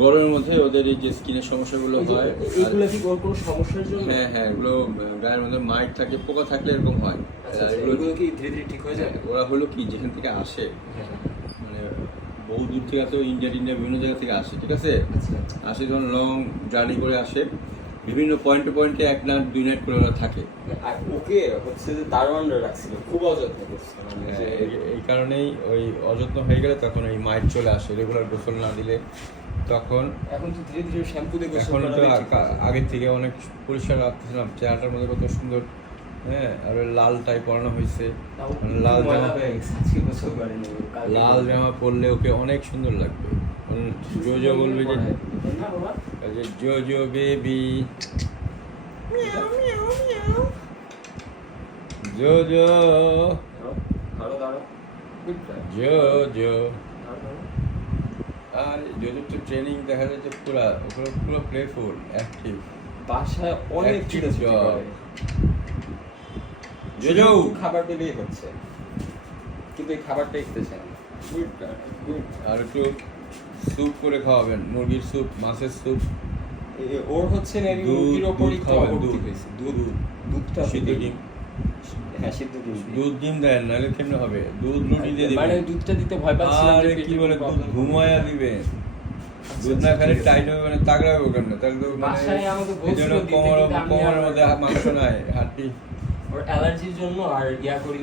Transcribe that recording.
গরমের মধ্যে ওদের এই যে স্কিনের সমস্যাগুলো হয়। এইগুলো কি কোনো সমস্যার জন্য? হ্যাঁ হ্যাঁ, এগুলো গায়ের মধ্যে মাইট থাকে, পোকা থাকলে এরকম হয়। এগুলো কি ধীরে ধীরে ঠিক হয়ে যায়? ওরা হলো কি যেখান থেকে আসে, মানে বহু দূর থেকে তো ইন্ডিয়া বিভিন্ন জায়গা থেকে আসে, ঠিক আছে? আসে যখন লং জার্নি করে আসে, বিভিন্ন পয়েন্টে 1 নাইট 2 নাইট করে ওরা থাকে। আর ওকে হচ্ছে যে দারোয়ানরা রাখছিল, খুব অযত্ন করছে, মানে এই কারণেই ওই অযত্ন হয়ে গেলে তখন ওই মাইট চলে আসে, রেগুলার গোসল না দিলে। তখন এখন তো ধীরে ধীরে শ্যাম্পু দিয়ে গোসল এখন তো করা আগের থেকে অনেক পরিষ্কার রাখতেছিলাম, চেহারাটার মধ্যে কত সুন্দর। হ্যাঁ, আর ওই লাল টাই পরানো হয়েছে, লাল জামা পরলে ওকে অনেক সুন্দর লাগবে। জো বলবে যে জো বেবি, জো আর জোজোর তো ট্রেনিং দেখা যাচ্ছে পুরো প্লেফুল, অ্যাক্টিভ। বাসায় অনেক ছিল জোজো খাবার পেলেই হচ্ছে, কিন্তু এই খাবারটা খেতেছে না। আর একটু স্যুপ করে খাওয়াবেন, মুরগির স্যুপ, মাছের স্যুপ। ওর হচ্ছে না মুরগির ওপরই দুধটা সিদ্ধ ডিম। হ্যাঁ, সিদ্ধ ডিম। দুধ ডিম দেন, নাহলে কেমনে হবে? দুধ রুটি দিয়ে দিবেন। মানে দুধটা দিতে ভয় পাচ্ছিলাম। আরে কি বলে, দুধ ঘুমায়া দিবেন। দুধ না খেলে টাইট হবে, মানে তাগড়া হবে কেমনে? তাহলে তো বাসায় আমাকে এই জন্য বলছিল দিতে, কিন্তু আমি কোমরের মধ্যে মাংস নাই, হাড্ডি। ওর অ্যালার্জির জন্য আর করি